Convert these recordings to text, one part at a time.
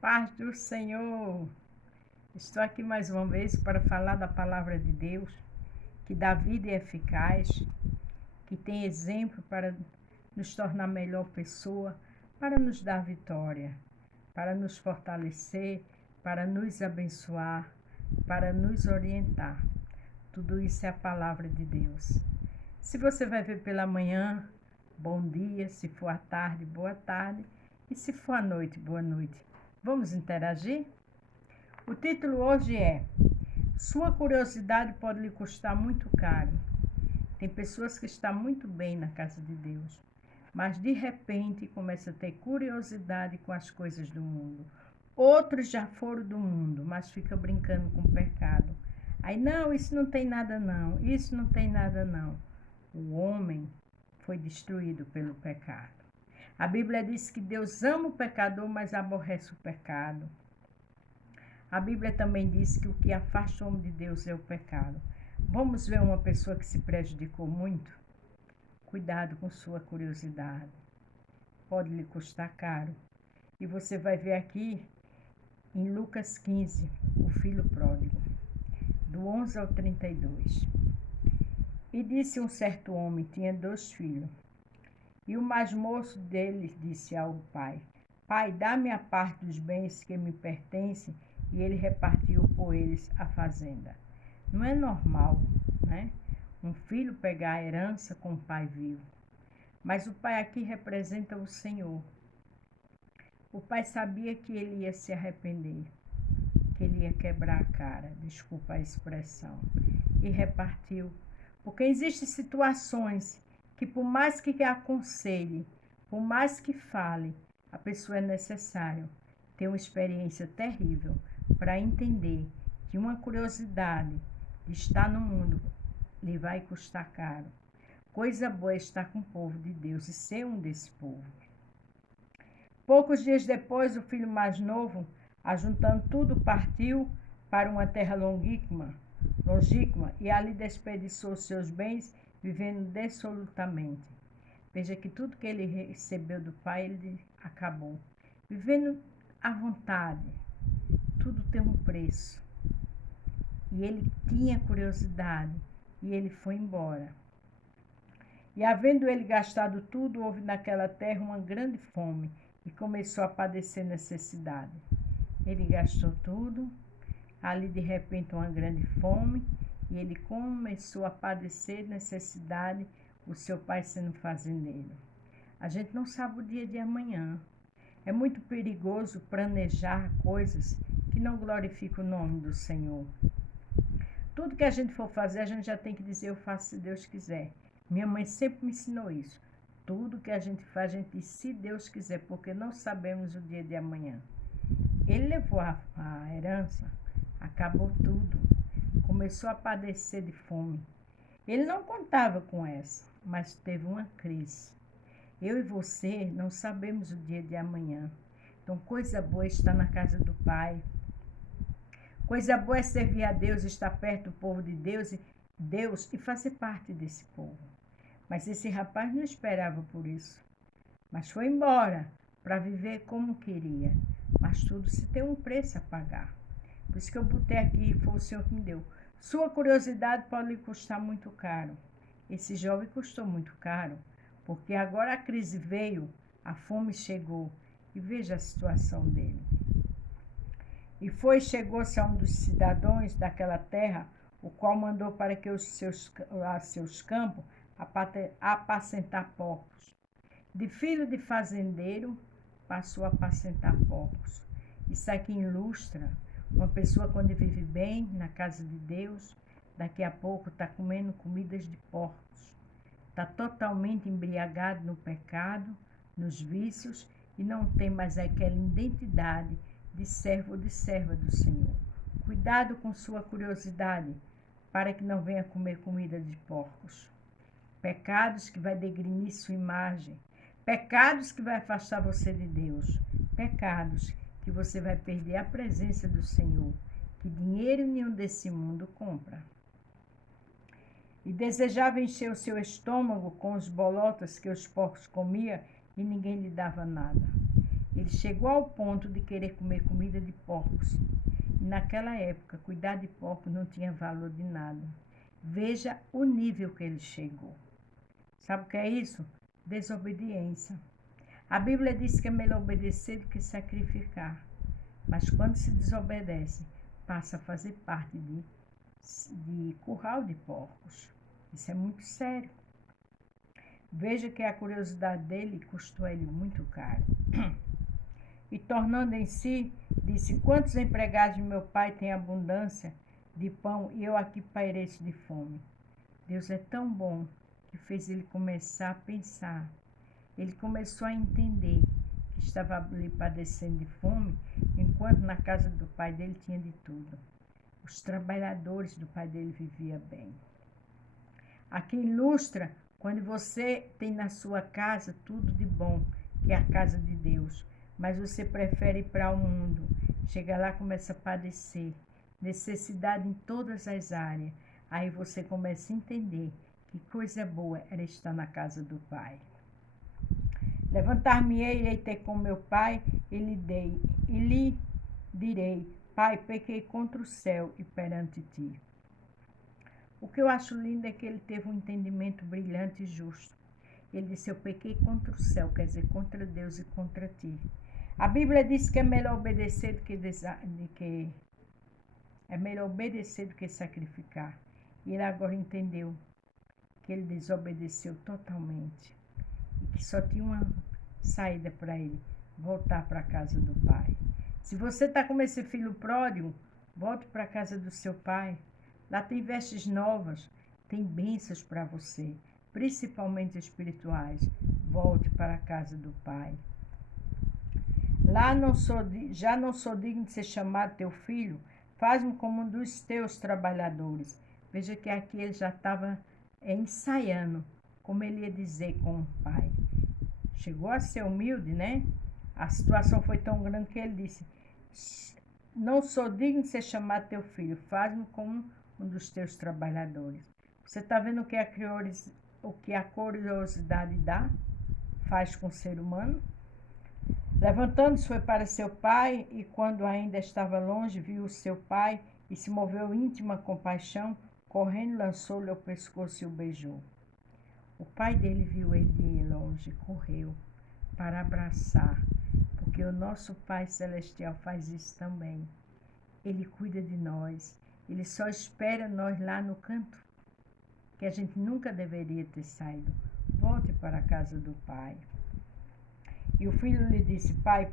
Paz do Senhor. Estou aqui mais uma vez para falar da palavra de Deus, que dá vida e é eficaz, que tem exemplo para nos tornar melhor pessoa, para nos dar vitória, para nos fortalecer, para nos abençoar, para nos orientar. Tudo isso é a palavra de Deus. Se você vai ver pela manhã, bom dia. Se for à tarde, boa tarde. E se for à noite, boa noite. Vamos interagir? O título hoje é: Sua curiosidade pode lhe custar muito caro. Tem pessoas que estão muito bem na casa de Deus, mas de repente começam a ter curiosidade com as coisas do mundo. Outros já foram do mundo, mas ficam brincando com o pecado. Aí, não, isso não tem nada não, isso não tem nada não. O homem foi destruído pelo pecado. A Bíblia diz que Deus ama o pecador, mas aborrece o pecado. A Bíblia também diz que o que afasta o homem de Deus é o pecado. Vamos ver uma pessoa que se prejudicou muito? Cuidado com sua curiosidade. Pode lhe custar caro. E você vai ver aqui em Lucas 15, o filho pródigo, do 11 ao 32. E disse um certo homem, tinha 2 filhos. E o mais moço deles disse ao pai: Pai, dá-me a parte dos bens que me pertencem. E ele repartiu por eles a fazenda. Não é normal, né? Um filho pegar a herança com o pai vivo. Mas o pai aqui representa o Senhor. O pai sabia que ele ia se arrepender, que ele ia quebrar a cara, desculpa a expressão, e repartiu. Porque existem situações que, por mais que aconselhe, por mais que fale, a pessoa é necessário ter uma experiência terrível para entender que uma curiosidade de estar no mundo lhe vai custar caro. Coisa boa é estar com o povo de Deus e ser um desse povo. Poucos dias depois, o filho mais novo, ajuntando tudo, partiu para uma terra longínqua e ali desperdiçou seus bens, vivendo dissolutamente. Veja que tudo que ele recebeu do pai, ele acabou. Vivendo à vontade. Tudo tem um preço. E ele tinha curiosidade, e ele foi embora. E havendo ele gastado tudo, houve naquela terra uma grande fome, e começou a padecer necessidade. Ele gastou tudo, ali de repente uma grande fome, e ele começou a padecer necessidade, o seu pai sendo fazendeiro. A gente não sabe o dia de amanhã. É muito perigoso planejar coisas que não glorificam o nome do Senhor. Tudo que a gente for fazer, a gente já tem que dizer: eu faço se Deus quiser. Minha mãe sempre me ensinou isso. Tudo que a gente faz, a gente diz se Deus quiser, porque não sabemos o dia de amanhã. Ele levou a herança, acabou tudo, começou a padecer de fome. Ele não contava com essa, mas teve uma crise. Eu e você não sabemos o dia de amanhã. Então, coisa boa é estar na casa do Pai. Coisa boa é servir a Deus, estar perto do povo de Deus e fazer parte desse povo. Mas esse rapaz não esperava por isso. Mas foi embora para viver como queria. Mas tudo se tem um preço a pagar. Por isso que eu botei aqui, foi o Senhor que me deu. Sua curiosidade pode lhe custar muito caro. Esse jovem custou muito caro, porque agora a crise veio, a fome chegou. E veja a situação dele. E chegou-se a um dos cidadãos daquela terra, o qual mandou para que os seus campos apacentar porcos. De filho de fazendeiro, passou a apacentar porcos. Isso aqui ilustra uma pessoa quando vive bem na casa de Deus, daqui a pouco está comendo comidas de porcos. Está totalmente embriagado no pecado, nos vícios, e não tem mais aquela identidade de servo ou de serva do Senhor. Cuidado com sua curiosidade, para que não venha comer comida de porcos. Pecados que vai degrinir sua imagem. Pecados que vai afastar você de Deus. Pecados que você vai perder a presença do Senhor, que dinheiro nenhum desse mundo compra. E desejava encher o seu estômago com os bolotas que os porcos comiam, e ninguém lhe dava nada. Ele chegou ao ponto de querer comer comida de porcos. E naquela época, cuidar de porcos não tinha valor de nada. Veja o nível que ele chegou. Sabe o que é isso? Desobediência. A Bíblia diz que é melhor obedecer do que sacrificar. Mas quando se desobedece, passa a fazer parte de curral de porcos. Isso é muito sério. Veja que a curiosidade dele custou a ele muito caro. E tornando em si, disse: quantos empregados de meu pai têm abundância de pão e eu aqui pareço de fome? Deus é tão bom que fez ele começar a pensar. Ele começou a entender que estava ali padecendo de fome, enquanto na casa do pai dele tinha de tudo. Os trabalhadores do pai dele viviam bem. Aqui ilustra quando você tem na sua casa tudo de bom, que é a casa de Deus, mas você prefere ir para o mundo. Chega lá, começa a padecer, necessidade em todas as áreas. Aí você começa a entender que coisa boa era estar na casa do Pai. Levantar-me-ei, irei ter com meu pai, e lhe direi: Pai, pequei contra o céu e perante ti. O que eu acho lindo é que ele teve um entendimento brilhante e justo. Ele disse: eu pequei contra o céu, quer dizer, contra Deus e contra ti. A Bíblia diz que é melhor obedecer do que sacrificar. E ele agora entendeu que ele desobedeceu totalmente e que só tinha uma saída para ele: voltar para a casa do pai. Se você está como esse filho pródigo, volte para a casa do seu pai. Lá tem vestes novas, tem bênçãos para você, principalmente espirituais. Volte para a casa do pai. Lá já não sou digno de ser chamado teu filho, faz-me como um dos teus trabalhadores. Veja que aqui ele já estava ensaiando como ele ia dizer com o pai. Chegou a ser humilde, né? A situação foi tão grande que ele disse: não sou digno de ser chamado teu filho, faz-me como um dos teus trabalhadores. Você está vendo o que a curiosidade faz com o ser humano? Levantando-se, foi para seu pai, e quando ainda estava longe, viu o seu pai e se moveu íntima compaixão, correndo, lançou-lhe ao pescoço e o beijou. O pai dele viu ele de longe, correu para abraçar, porque o nosso Pai Celestial faz isso também. Ele cuida de nós, ele só espera nós lá no canto, que a gente nunca deveria ter saído. Volte para a casa do Pai. E o filho lhe disse: Pai,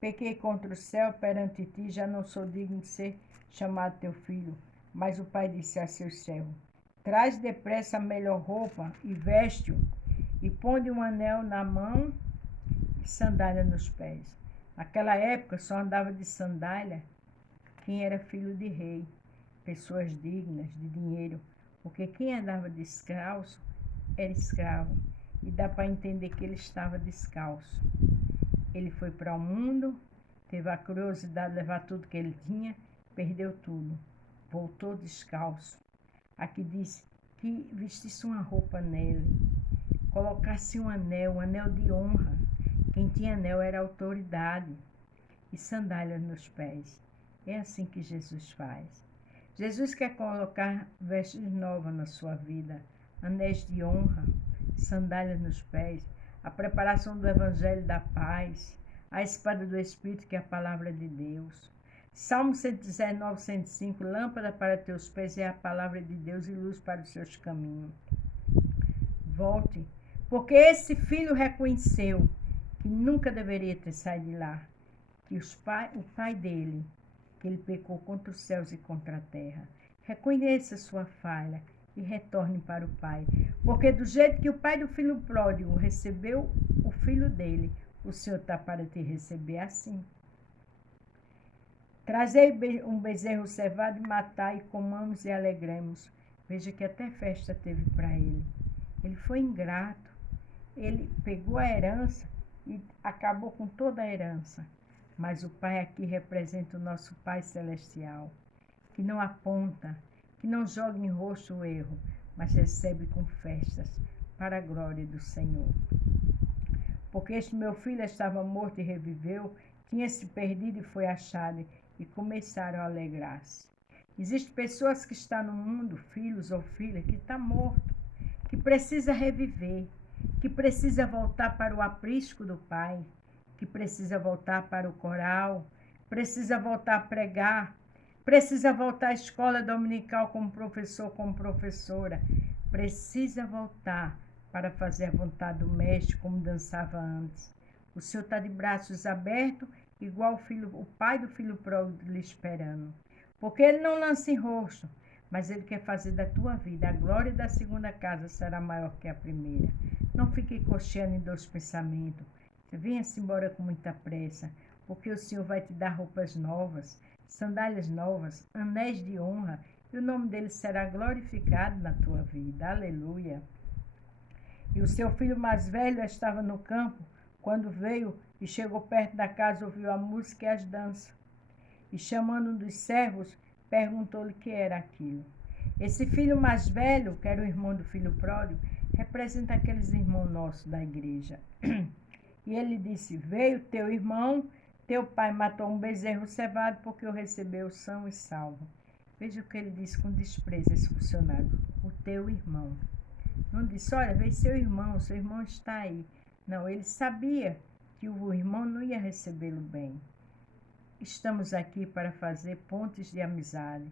pequei contra o céu perante ti, já não sou digno de ser chamado teu filho. Mas o pai disse a seu servo: traz depressa a melhor roupa e veste-o, e põe um anel na mão e sandália nos pés. Naquela época só andava de sandália quem era filho de rei, pessoas dignas de dinheiro, porque quem andava descalço era escravo. E dá para entender que ele estava descalço. Ele foi para o mundo, teve a curiosidade de levar tudo que ele tinha, perdeu tudo, voltou descalço. Aqui diz que vestisse uma roupa nele, colocasse um anel de honra. Quem tinha anel era autoridade, e sandália nos pés. É assim que Jesus faz. Jesus quer colocar vestes novas na sua vida, anéis de honra, sandálias nos pés, a preparação do Evangelho da paz, a espada do Espírito, que é a palavra de Deus. Salmo 119, 105, lâmpada para teus pés é a palavra de Deus e luz para os seus caminhos. Volte, porque esse filho reconheceu que nunca deveria ter saído de lá, que o pai dele, que ele pecou contra os céus e contra a terra. Reconheça sua falha e retorne para o pai, porque do jeito que o pai do filho pródigo recebeu o filho dele, o Senhor está para te receber assim. Trazei um bezerro cevado e matai, e comamos e alegremos. Veja que até festa teve para ele. Ele foi ingrato. Ele pegou a herança e acabou com toda a herança. Mas o Pai aqui representa o nosso Pai Celestial, que não aponta, que não joga em rosto o erro, mas recebe com festas para a glória do Senhor. porque este meu filho estava morto e reviveu, tinha se perdido e foi achado, e começaram a alegrar-se. Existem pessoas que estão no mundo, filhos ou filhas, que estão mortos, que precisa reviver, que precisa voltar para o aprisco do Pai, que precisa voltar para o coral, precisa voltar a pregar, precisa voltar à escola dominical como professor, como professora, precisa voltar para fazer a vontade do mestre como dançava antes. O Senhor está de braços abertos, igual o pai do filho pródigo lhe esperando. Porque ele não lança em rosto, mas ele quer fazer da tua vida. A glória da segunda casa será maior que a primeira. Não fique cocheando em dois pensamentos. Venha-se embora com muita pressa, porque o Senhor vai te dar roupas novas, sandálias novas, anéis de honra, e o nome dele será glorificado na tua vida. Aleluia. E o seu filho mais velho estava no campo, quando veio e chegou perto da casa, ouviu a música e as danças. E chamando um dos servos, perguntou-lhe o que era aquilo. Esse filho mais velho, que era o irmão do filho pródigo, representa aqueles irmãos nossos da igreja. E ele disse: veio teu irmão, teu pai matou um bezerro cevado porque o recebeu são e salvo. Veja o que ele disse com desprezo, esse funcionário: o teu irmão. Não disse: olha, veio seu irmão está aí. Não, ele sabia que o irmão não ia recebê-lo bem. Estamos aqui para fazer pontes de amizade.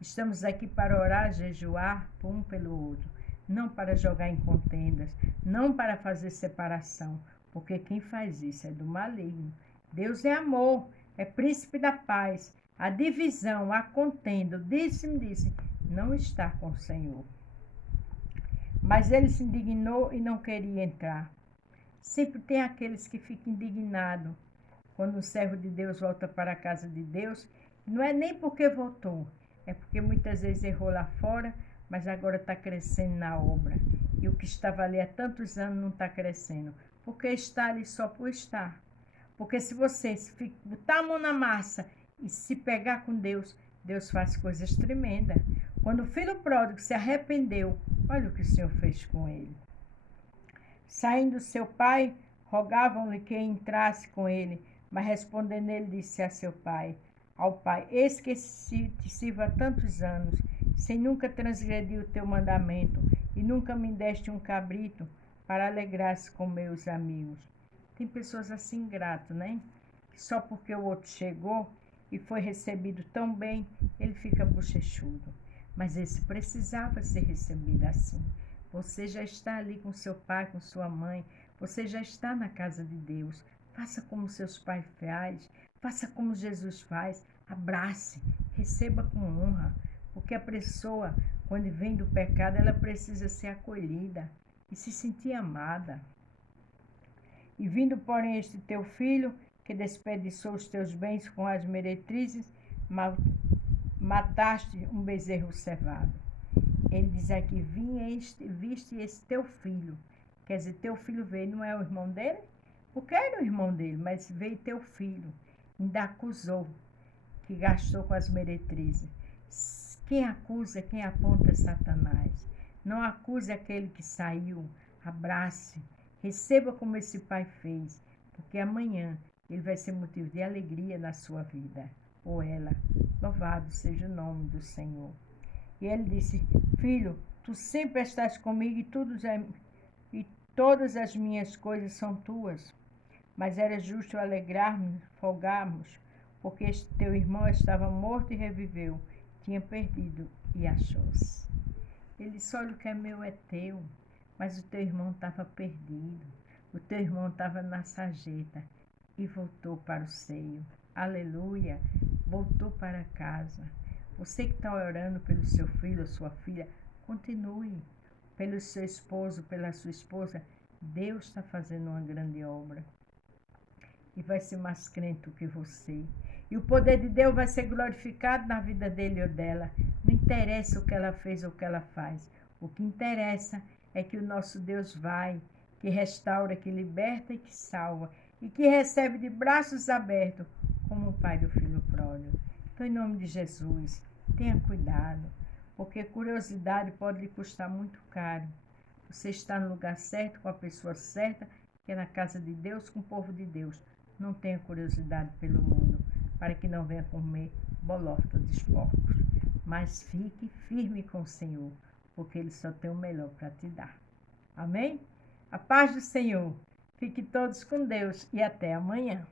Estamos aqui para orar, jejuar um pelo outro. Não para jogar em contendas, não para fazer separação, porque quem faz isso é do maligno. Deus é amor, é príncipe da paz. A divisão, a contenda, disse, não está com o Senhor. Mas ele se indignou e não queria entrar. Sempre tem aqueles que ficam indignados quando o servo de Deus volta para a casa de Deus. Não é nem porque voltou, é porque muitas vezes errou lá fora, mas agora está crescendo na obra. E o que estava ali há tantos anos não está crescendo, porque está ali só por estar. Porque se você botar a mão na massa e se pegar com Deus, Deus faz coisas tremendas. Quando o filho pródigo se arrependeu, olha o que o Senhor fez com ele. Saindo seu pai, rogavam-lhe que entrasse com ele, mas respondendo ele disse a seu pai, ao pai: eis que te sirvo há tantos anos, sem nunca transgredir o teu mandamento, e nunca me deste um cabrito para alegrar-se com meus amigos. Tem pessoas assim ingratas, né? Que só porque o outro chegou e foi recebido tão bem, ele fica bochechudo. Mas esse precisava ser recebido assim. Você já está ali com seu pai, com sua mãe. Você já está na casa de Deus. Faça como seus pais faz. Faça como Jesus faz. Abrace. Receba com honra. Porque a pessoa, quando vem do pecado, ela precisa ser acolhida e se sentir amada. E vindo, porém, este teu filho, que desperdiçou os teus bens com as meretrizes, mataste um bezerro cevado. Ele diz aqui: viste esse teu filho. Quer dizer, teu filho veio, não é o irmão dele? Porque era o irmão dele, mas veio teu filho. Ainda acusou, que gastou com as meretrizes. Quem acusa, quem aponta é Satanás. Não acuse aquele que saiu. Abrace. Receba como esse pai fez, porque amanhã ele vai ser motivo de alegria na sua vida. Ou ela. Louvado seja o nome do Senhor. E ele disse: filho, tu sempre estás comigo e todas as minhas coisas são tuas. Mas era justo alegrarmos, folgarmos, porque este teu irmão estava morto e reviveu, tinha perdido e achou-se. Ele disse: olha, o que é meu é teu, mas o teu irmão estava perdido, o teu irmão estava na sarjeta e voltou para o seio. Aleluia! Voltou para casa. Você que está orando pelo seu filho ou sua filha, continue. Pelo seu esposo, pela sua esposa, Deus está fazendo uma grande obra. E vai ser mais crente do que você. E o poder de Deus vai ser glorificado na vida dele ou dela. Não interessa o que ela fez ou o que ela faz. O que interessa é que o nosso Deus vai, que restaura, que liberta e que salva. E que recebe de braços abertos, como o pai do filho pródigo. Então, em nome de Jesus, tenha cuidado, porque curiosidade pode lhe custar muito caro. Você está no lugar certo, com a pessoa certa, que é na casa de Deus, com o povo de Deus. Não tenha curiosidade pelo mundo, para que não venha comer bolorta dos porcos. Mas fique firme com o Senhor, porque Ele só tem o melhor para te dar. Amém? A paz do Senhor. Fique todos com Deus e até amanhã.